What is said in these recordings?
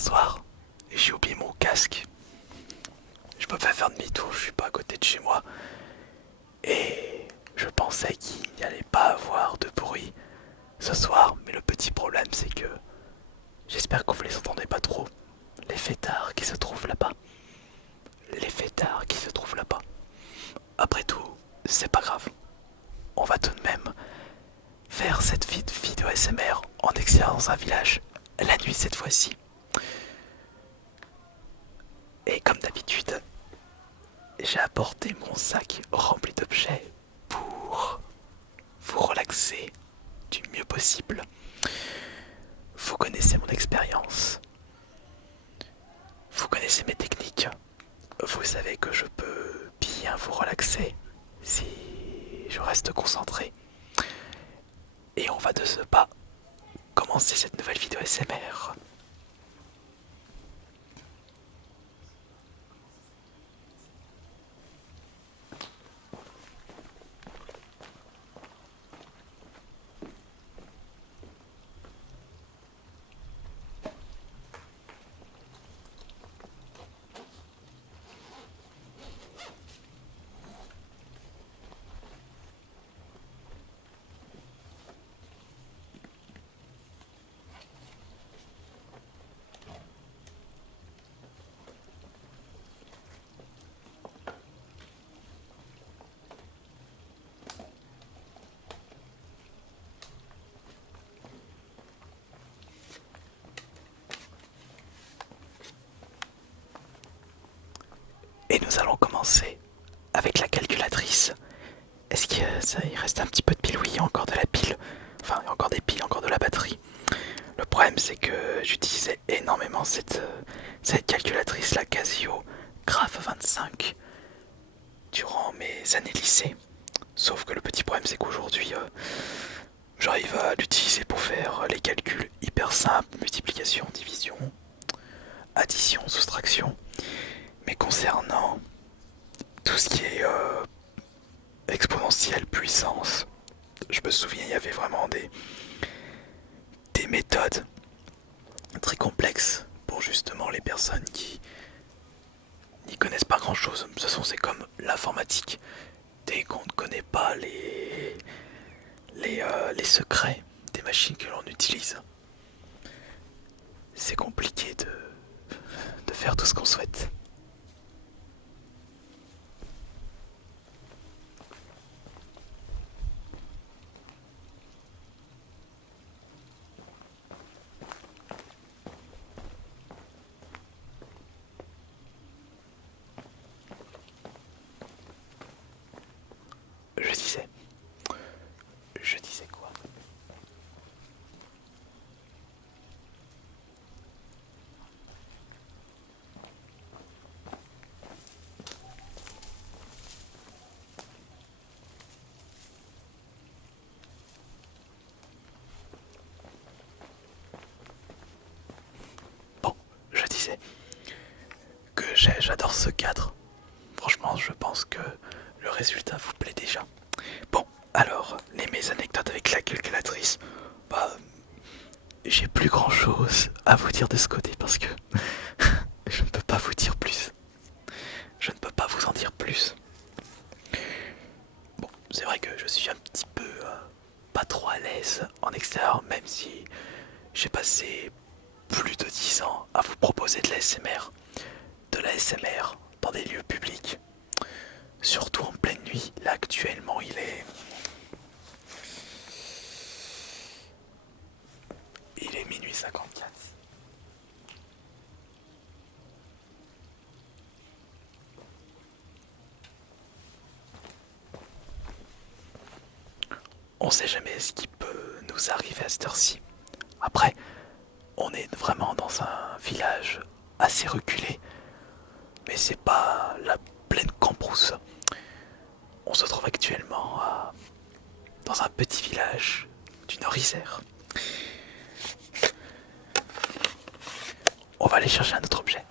Bonsoir. J'ai oublié mon casque. Je peux pas faire demi-tour, je suis pas à côté de chez moi. Et je pensais qu'il n'y allait pas avoir de bruit ce soir, mais le petit problème c'est que j'espère que vous les entendez pas trop. Les fêtards qui se trouvent là-bas. Les fêtards qui se trouvent là-bas. Après tout, c'est pas grave. On va tout de même faire cette vidéo SMR en extérieur dans un village, la nuit cette fois-ci. Et comme d'habitude, j'ai apporté mon sac rempli d'objets pour vous relaxer du mieux possible. Vous connaissez mon expérience, vous connaissez mes techniques, vous savez que je peux bien vous relaxer si je reste concentré. Et on va de ce pas commencer cette nouvelle vidéo SMR. Et nous allons commencer avec la calculatrice. Est-ce qu'il reste un petit peu de pile? Oui, il y a encore de la pile. Enfin, il y a encore des piles, encore de la batterie. Le problème, c'est que j'utilisais énormément cette calculatrice, la Casio Graph 25, durant mes années lycée. Sauf que le petit problème, c'est qu'aujourd'hui, j'arrive à l'utiliser pour faire les calculs hyper simples, multiplication, division, addition, soustraction. Mais concernant tout ce qui est exponentielle, puissance, je me souviens, il y avait vraiment des méthodes très complexes pour justement les personnes qui n'y connaissent pas grand chose. De toute façon, c'est comme l'informatique. Dès qu'on ne connaît pas les secrets des machines que l'on utilise, c'est compliqué de faire tout ce qu'on souhaite. Je disais, je disais quoi? Bon, je disais que j'adore ce cadre. Franchement, je pense que le résultat vous plaît déjà. Bon, alors, mes anecdotes avec la calculatrice, bah, j'ai plus grand chose à vous dire de ce côté parce que je ne peux pas vous dire plus. Je ne peux pas vous en dire plus. Bon, c'est vrai que je suis un petit peu pas trop à l'aise en extérieur, même si j'ai passé plus de 10 ans à vous proposer de l'ASMR. De l'ASMR dans des lieux publics. Surtout en pleine nuit. Là actuellement il est minuit 54. On sait jamais ce qui peut nous arriver à cette heure-ci. Après, on est vraiment dans un village assez reculé, mais c'est pas la pleine Cambrousse. On se trouve actuellement dans un petit village du Nord-Isère. On va aller chercher un autre objet.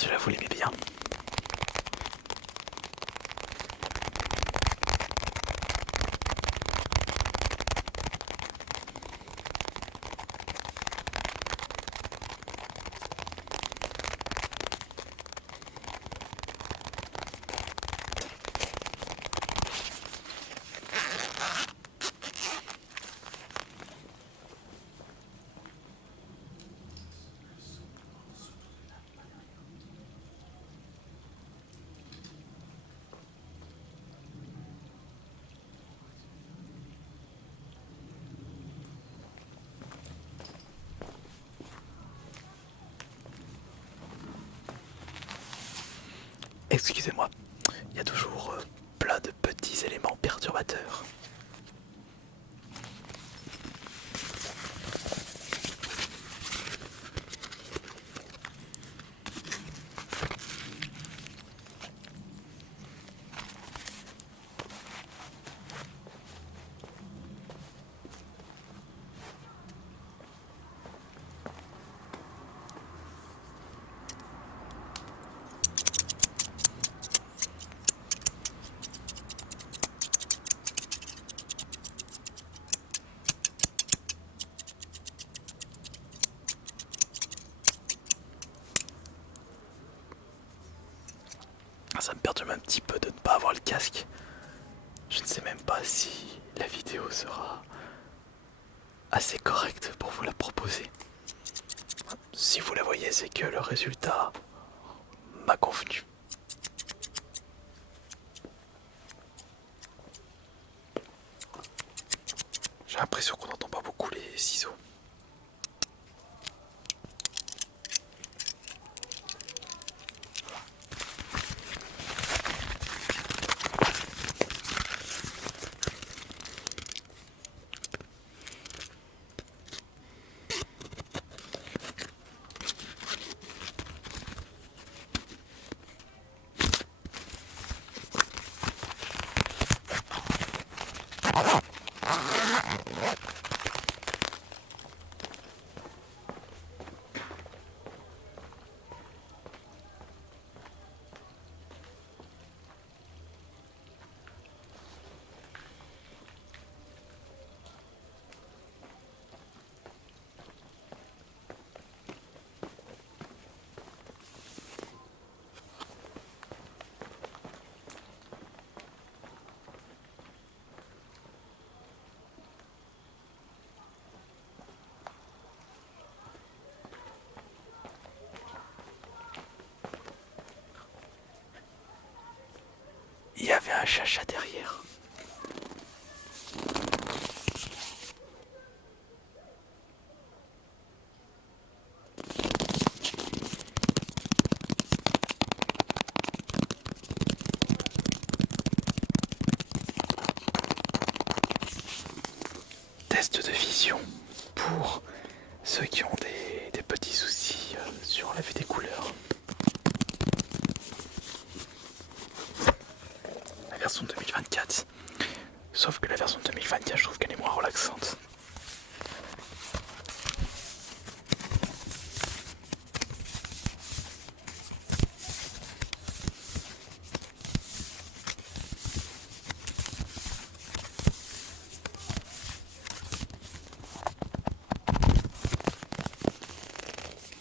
celui-là vous l'aimez bien. Excusez-moi, il y a toujours plein de petits éléments perturbateurs. Ça me perturbe un petit peu de ne pas avoir le casque. Je ne sais même pas si la vidéo sera assez correcte pour vous la proposer. Si vous la voyez, c'est que le résultat m'a convenu. J'ai l'impression qu'on n'entend pas beaucoup les ciseaux. Il y avait un chacha derrière. Test de vision pour ceux qui ont des petits soucis sur la vue des couleurs. La version 2024. Sauf que la version 2024, je trouve qu'elle est moins relaxante.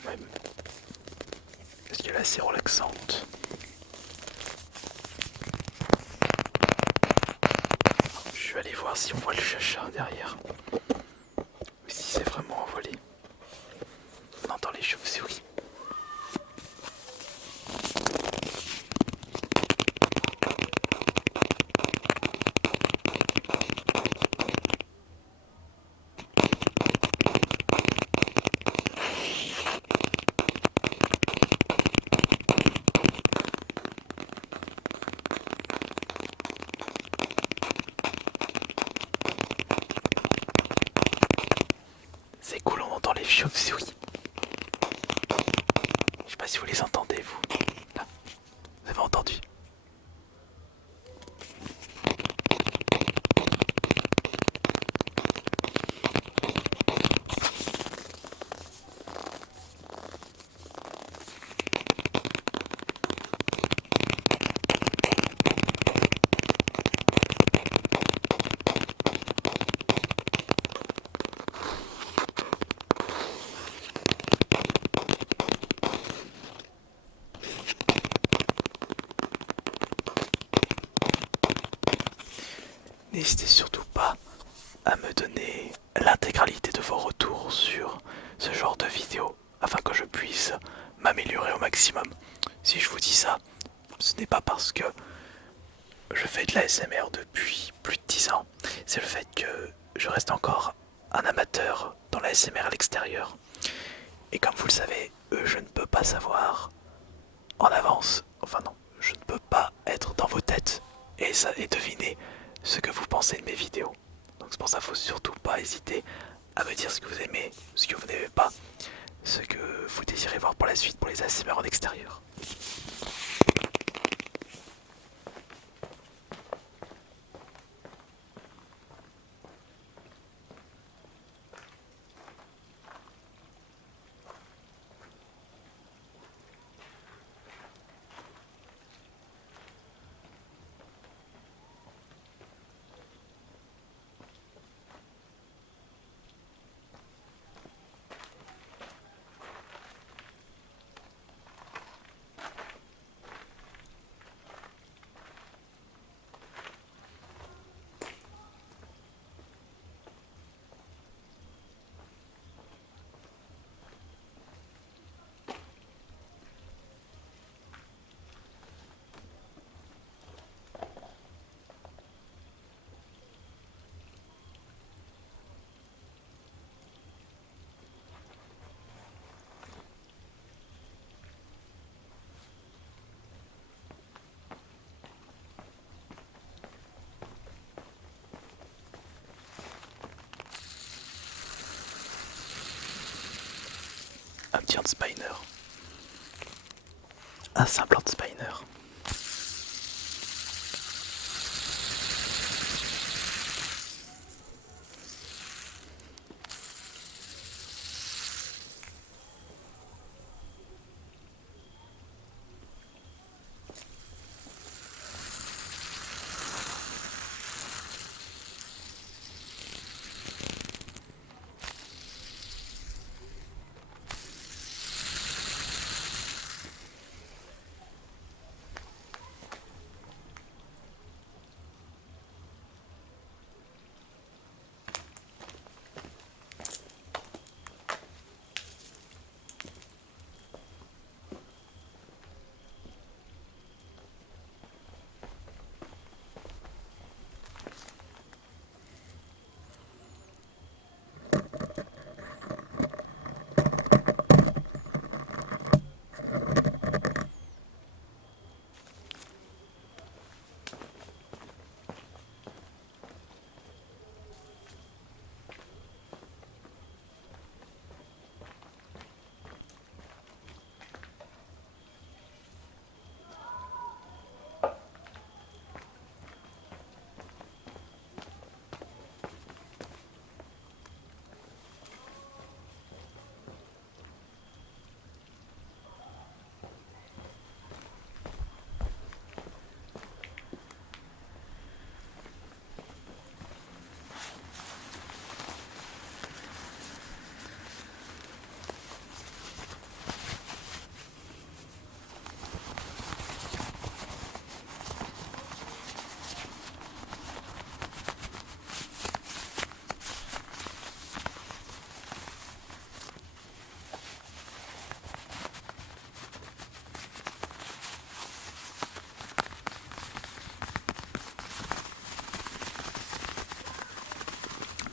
Même. Est-ce qu'elle est assez relaxante? Je vais aller voir si on voit le chacha derrière. Ou si c'est vraiment envolé. On entend les chauves-souris. C'est cool, on entend les chauves-souris. Je sais pas si vous les entendez, vous. Là, vous avez entendu? n'hésitez surtout pas à me donner l'intégralité de vos retours sur ce genre de vidéos afin que je puisse m'améliorer au maximum. Si je vous dis ça, ce n'est pas parce que je fais de l'ASMR depuis plus de 10 ans, c'est le fait que je reste encore un amateur dans l'ASMR à l'extérieur. Et comme vous le savez, je ne peux pas savoir en avance, enfin non, je ne peux pas être dans vos têtes et deviner ce que vous pensez de mes vidéos. Donc c'est pour ça qu'il ne faut surtout pas hésiter à me dire ce que vous aimez, ce que vous n'aimez pas, ce que vous désirez voir pour la suite pour les ASMR en extérieur. Un petit Handspiner. Un simple Handspiner.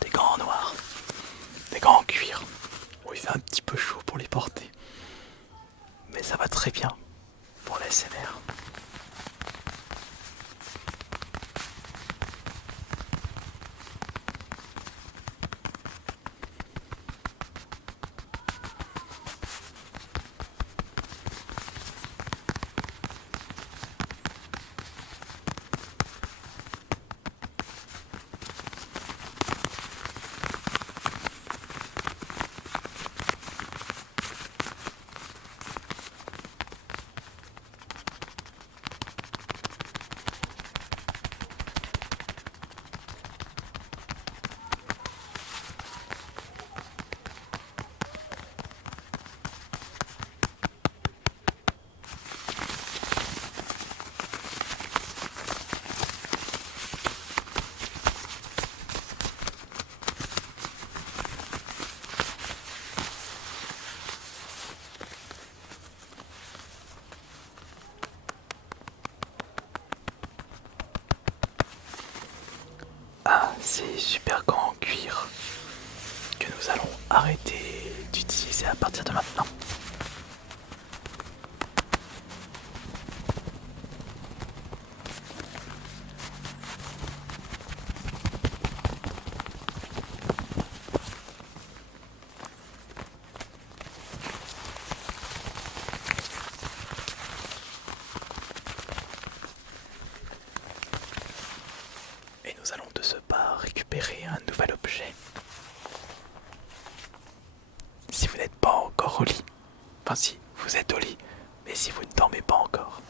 Des gants en noir. Des gants en cuir. Bon, il fait un petit peu chaud pour les porter. Mais ça va très bien pour l'ASMR. super gants en cuir que nous allons arrêter d'utiliser à partir de maintenant. Et nous allons de ce pas récupérer un nouvel objet. Si vous n'êtes pas encore au lit, enfin si vous êtes au lit, mais si vous ne dormez pas encore.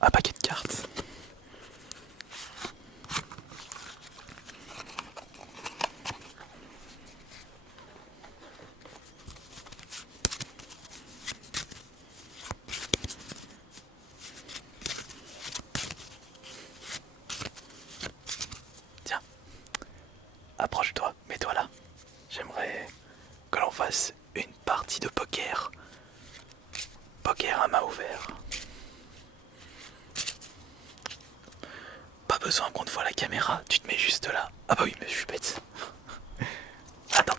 Un paquet de cartes. Tiens, approche-toi, mets-toi là. J'aimerais que l'on fasse une partie de poker. Poker à main ouverte. Pas besoin qu'on te voit la caméra, tu te mets juste là. Ah bah oui, mais je suis bête. Attends.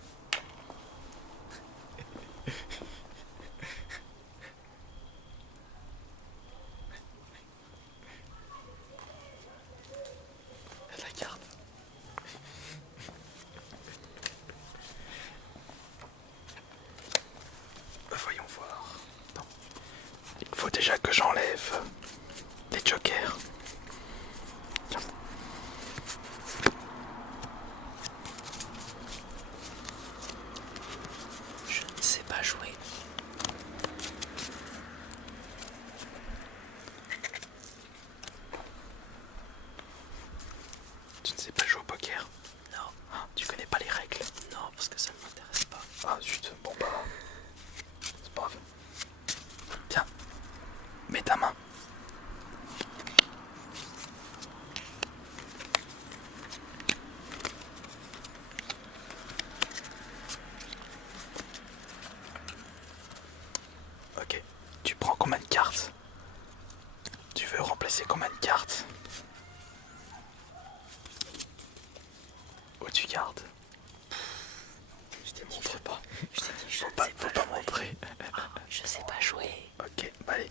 La carte. Voyons voir. Non. Il faut déjà que j'enlève les jokers. Je ne sais pas jouer. Tu ne sais pas jouer au poker? Non, Ah, tu connais pas les règles? non, parce que ça ne m'intéresse pas. Ah zut, bon bah... c'est pas grave. Tiens, mets ta main. Ok, tu prends combien de cartes? Tu veux remplacer combien de cartes? Où tu gardes? Je t'ai dit, Montre pas. je t'ai dit, je ne Faut sais pas pas jouer. montrer. Je sais pas jouer. Ok, bah allez.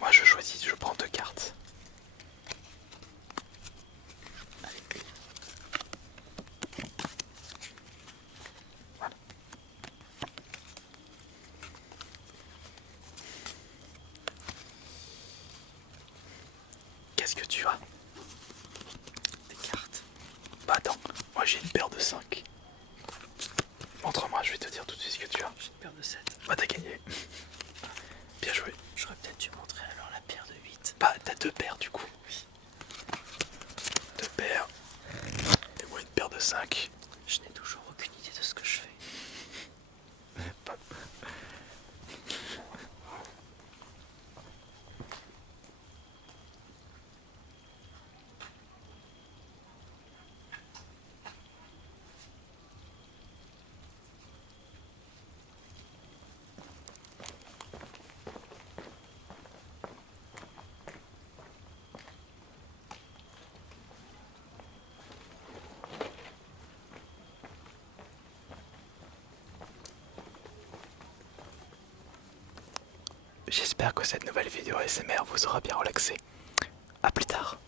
Moi je choisis, je prends 2 cartes. Allez. Voilà. Qu'est-ce que tu as? Des cartes. Bah attends, moi j'ai une paire de 5. Montre-moi, je vais te dire tout de suite ce que tu as. J'ai une paire de 7. Bah t'as gagné. Bien joué. J'aurais peut-être dû montrer alors la paire de 8. Bah t'as 2 paires du coup. Oui. 2 paires. Et moi une paire de 5. Je n'ai toujours aucune idée de ce que je fais. Pas- J'espère que cette nouvelle vidéo ASMR vous aura bien relaxé. A plus tard.